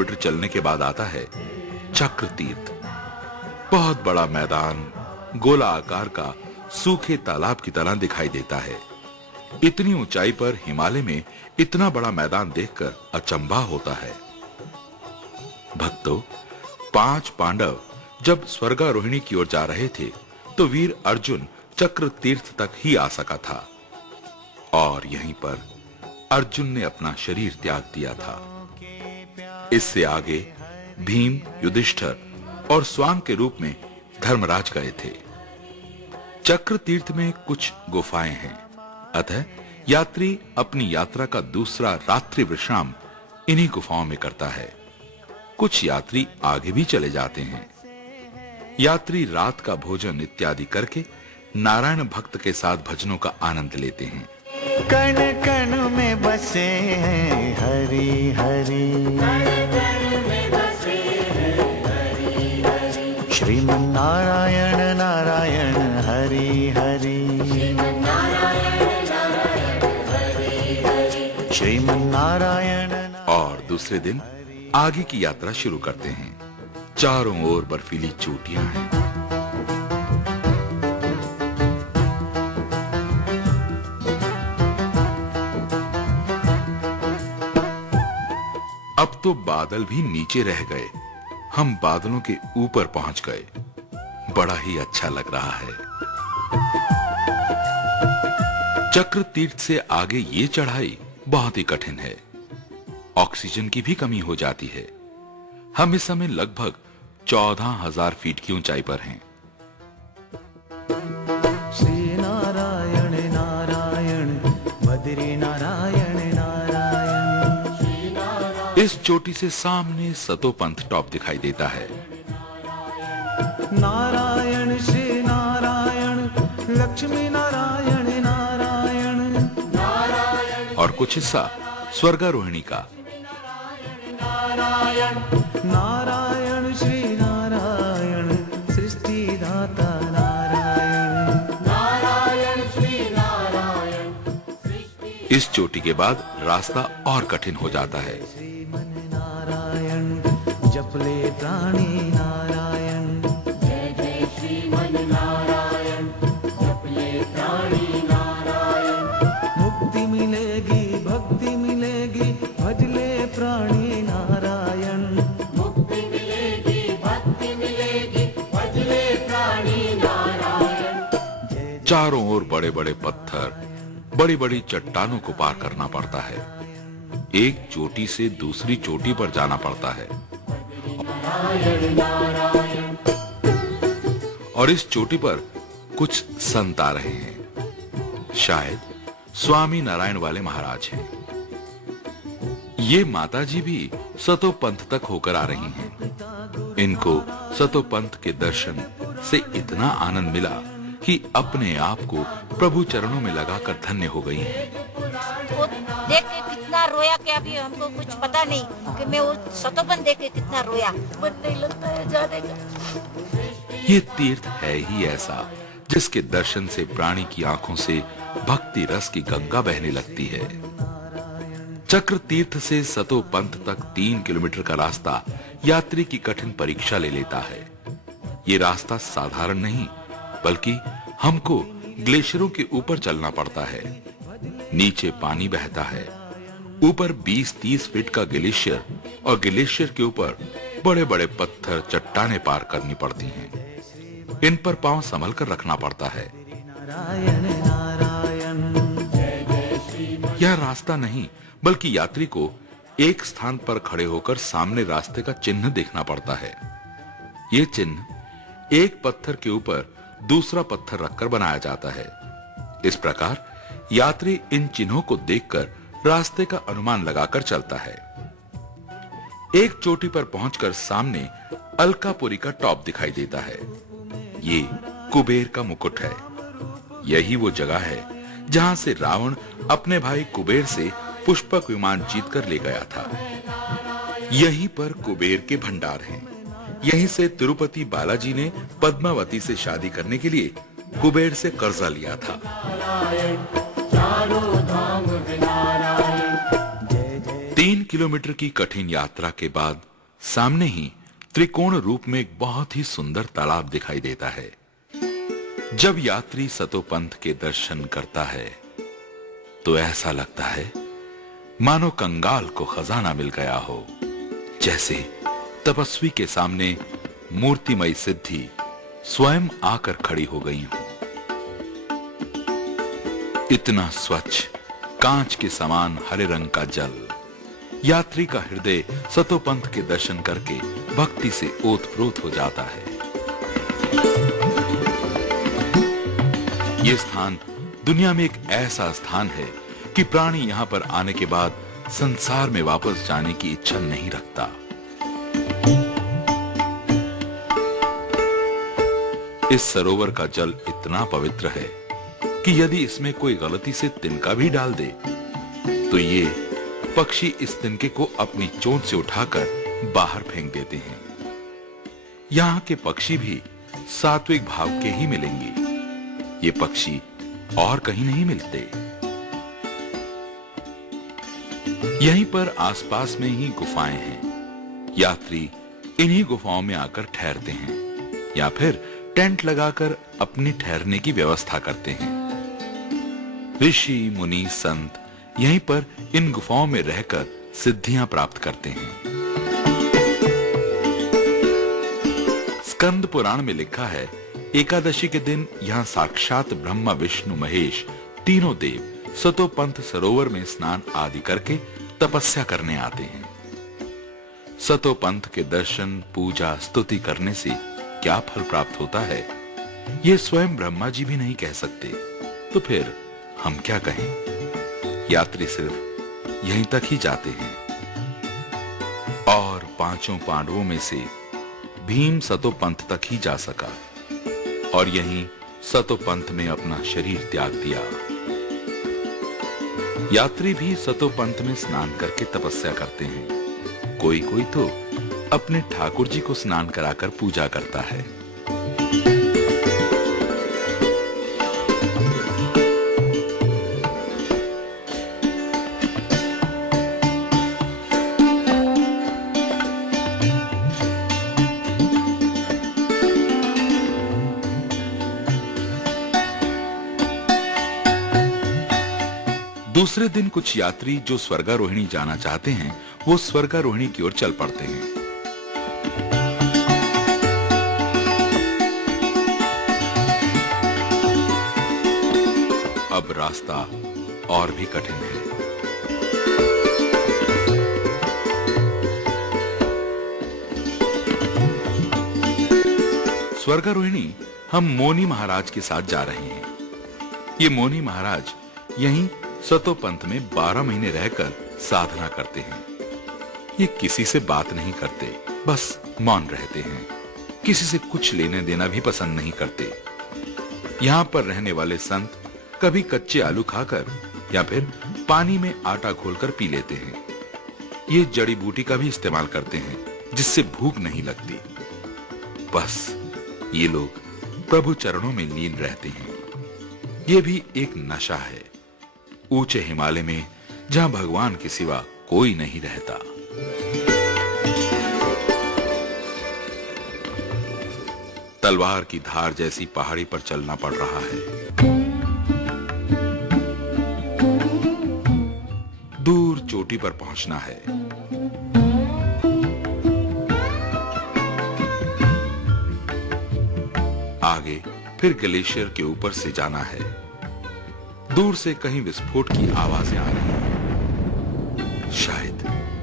Kilometre चलने के बाद आता है चक्र तीर्थ। बहुत बड़ा मैदान गोला आकार का सूखे तालाब की तरह दिखाई देता है। इतनी ऊंचाई पर हिमालय में इतना बड़ा मैदान देखकर अचंभा होता है। भक्तों, 5 पांडव जब स्वर्गारोहिणी की ओर जा रहे थे तो वीर अर्जुन चक्र तीर्थ तक ही आ सका था और यहीं पर अर्जुन ने अपना शरीर त्याग दिया था। इससे आगे भीम, युधिष्ठिर और स्वांग के रूप में धर्मराज गए थे। चक्र तीर्थ में कुछ गुफाएं हैं, अतः यात्री अपनी यात्रा का दूसरा रात्रि विश्राम इन्हीं गुफाओं में करता है। कुछ यात्री आगे भी चले जाते हैं। यात्री रात का भोजन इत्यादि करके नारायण भक्त के साथ भजनों का आनंद लेते हैं। कण कण में बसे हैं हरि हरि, श्रीमन नारायण नारायण हरि हरि, श्रीमन नारायण। और दूसरे दिन आगे की यात्रा शुरू करते हैं। चारों ओर बर्फीली चोटियां हैं। अब तो बादल भी नीचे रह गए। हम बादलों के ऊपर पहुंच गए। बड़ा ही अच्छा लग रहा है। चक्र तीर्थ से आगे ये चढ़ाई बहुत ही कठिन है। ऑक्सीजन की भी कमी हो जाती है। हम इस समय लगभग 14,000 फीट की ऊंचाई पर हैं। श्री नारायण नारायण बद्री नारायण नारायण। इस चोटी से सामने सतोपंथ टॉप दिखाई देता है। नारायण श्री नारायण लक्ष्मी नारायण नारायण नारायण। और कुछ हिस्सा स्वर्गारोहिणी का। नारायण नारायण श्री नारायण सृष्टि दाता नारायण, नारायण श्री नारायण। इस चोटी के बाद रास्ता और कठिन हो जाता है। श्रीमन नारायण जपले प्राणी नारायण, जय जय श्रीमन नारायण जपले प्राणी नारायण। मुक्ति मिलेगी भक्ति मिलेगी भजले प्राणी नारायण, मुक्ति मिलेगी भक्ति मिलेगी भजले प्राणी नारायण। चारों ओर बड़े बड़े पत्थर, बड़ी बड़ी चट्टानों को पार करना पड़ता है। एक चोटी से दूसरी चोटी पर जाना पड़ता है और इस चोटी पर कुछ संत आ रहे हैं। शायद स्वामी नारायण वाले महाराज हैं। ये माताजी भी सतोपंथ तक होकर आ रही हैं। इनको सतोपंथ के दर्शन से इतना आनंद मिला कि अपने आप को प्रभु चरणों में लगाकर धन्य हो गई हैं। वो देख के कितना रोया कि अभी हमको कुछ पता नहीं कि मैं वो सतोपंथ देख के कितना रोया। मन नहीं लगता है जाने का। ये तीर्थ है ही ऐसा जिसके दर्शन से प्राणी की आंखों से भक्ति रस की गंगा बहने लगती है। चक्र तीर्थ से सतोपंथ तक 3 किलोमीटर का रास्ता यात्री की कठिन परीक्षा ले लेता है। ये रास्ता साधारण नहीं बल्कि हमको ग्लेशियरों के ऊपर चलना पड़ता है। नीचे पानी बहता है, ऊपर 20-30 फीट का ग्लेशियर और ग्लेशियर के ऊपर बड़े बड़े पत्थर चट्टाने पार करनी पड़ती हैं। इन पर पांव संभल कर रखना पड़ता है। यह रास्ता नहीं बल्कि यात्री को एक स्थान पर खड़े होकर सामने रास्ते का चिन्ह देखना पड़ता है। ये चिन्ह एक पत्थर के ऊपर दूसरा पत्थर रखकर बनाया जाता है। इस प्रकार यात्री इन चिन्हों को देखकर रास्ते का अनुमान लगाकर चलता है। एक चोटी पर पहुंचकर सामने अलकापुरी का टॉप दिखाई देता है। ये कुबेर का मुकुट है। यही वो जगह है जहां से रावण अपने भाई कुबेर से पुष्पक विमान जीतकर ले गया था। यहीं पर कुबेर के भंडार हैं। यहीं से तिरुपति बालाजी ने पद्मावती से शादी करने के लिए कुबेर से कर्जा लिया था। 3 किलोमीटर की कठिन यात्रा के बाद सामने ही त्रिकोण रूप में एक बहुत ही सुंदर तालाब दिखाई देता है। जब यात्री सतोपंथ के दर्शन करता है तो ऐसा लगता है मानो कंगाल को खजाना मिल गया हो, जैसे तपस्वी के सामने मूर्तिमयी सिद्धि स्वयं आकर खड़ी हो गई हो। इतना स्वच्छ कांच के समान हरे रंग का जल, यात्री का हृदय सतोपंथ के दर्शन करके भक्ति से ओतप्रोत हो जाता है। यह स्थान दुनिया में एक ऐसा स्थान है कि प्राणी यहां पर आने के बाद संसार में वापस जाने की इच्छा नहीं रखता। इस सरोवर का जल इतना पवित्र है कि यदि इसमें कोई गलती से तिनका भी डाल दे तो ये पक्षी इस तिनके को अपनी चोंच से उठाकर बाहर फेंक देते हैं। यहां के पक्षी भी सात्विक भाव के ही मिलेंगे। ये पक्षी और कहीं नहीं मिलते। यहीं पर आसपास में ही गुफाएं हैं। यात्री इन्हीं गुफाओं में आकर ठहरते हैं या फिर टेंट लगाकर अपनी ठहरने की व्यवस्था करते हैं। ऋषि मुनि संत यहीं पर इन गुफाओं में रहकर सिद्धियां प्राप्त करते हैं। स्कंद पुराण में लिखा है, एकादशी के दिन यहां साक्षात ब्रह्मा विष्णु महेश तीनों देव सतोपंथ सरोवर में स्नान आदि करके तपस्या करने आते हैं। सतोपंथ के दर्शन पूजा स्तुति करने से क्या फल प्राप्त होता है, यह स्वयं ब्रह्मा जी भी नहीं कह सकते, तो फिर हम क्या कहें। यात्री सिर्फ यहीं तक ही जाते हैं। और पांचों पांडवों में से भीम सतोपंथ तक ही जा सका और यहीं सतोपंथ में अपना शरीर त्याग दिया। यात्री भी सतोपंथ में स्नान करके तपस्या करते हैं। कोई कोई तो अपने ठाकुर जी को स्नान कराकर पूजा करता है। दूसरे दिन कुछ यात्री जो स्वर्गारोहिणी जाना चाहते हैं वो स्वर्गारोहिणी की ओर चल पड़ते हैं। अब रास्ता और भी कठिन है। स्वर्गारोहिणी हम मोनी महाराज के साथ जा रहे हैं। ये मोनी महाराज यहीं सतोपंथ में 12 महीने रहकर साधना करते हैं। ये किसी से बात नहीं करते, बस मौन रहते हैं। किसी से कुछ लेने देना भी पसंद नहीं करते। यहाँ पर रहने वाले संत कभी कच्चे आलू खाकर या फिर पानी में आटा घोलकर पी लेते हैं। ये जड़ी बूटी का भी इस्तेमाल करते हैं जिससे भूख नहीं लगती। बस ये लोग प्रभु चरणों में लीन रहते हैं। ये भी एक नशा है। ऊंचे हिमालय में जहां भगवान के सिवा कोई नहीं रहता। तलवार की धार जैसी पहाड़ी पर चलना पड़ रहा है। दूर चोटी पर पहुंचना है। आगे फिर ग्लेशियर के ऊपर से जाना है। दूर से कहीं विस्फोट की आवाजें आ रही हैं। शायद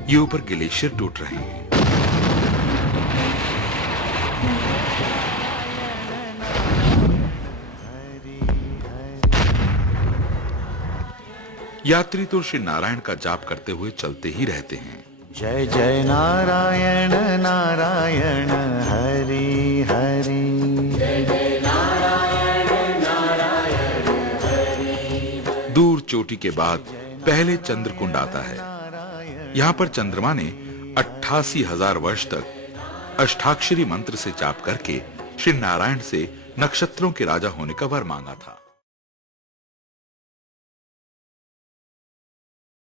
ये ऊपर ग्लेशियर टूट रहे हैं। यात्री तो श्री नारायण का जाप करते हुए चलते ही रहते हैं। जय जय नारायण नारायण हरि हरि। दूर चोटी के बाद पहले चंद्रकुंड आता है। यहाँ पर चंद्रमा ने 88,000 वर्ष तक अष्टाक्षरी मंत्र से जाप करके श्री नारायण से नक्षत्रों के राजा होने का वर मांगा था।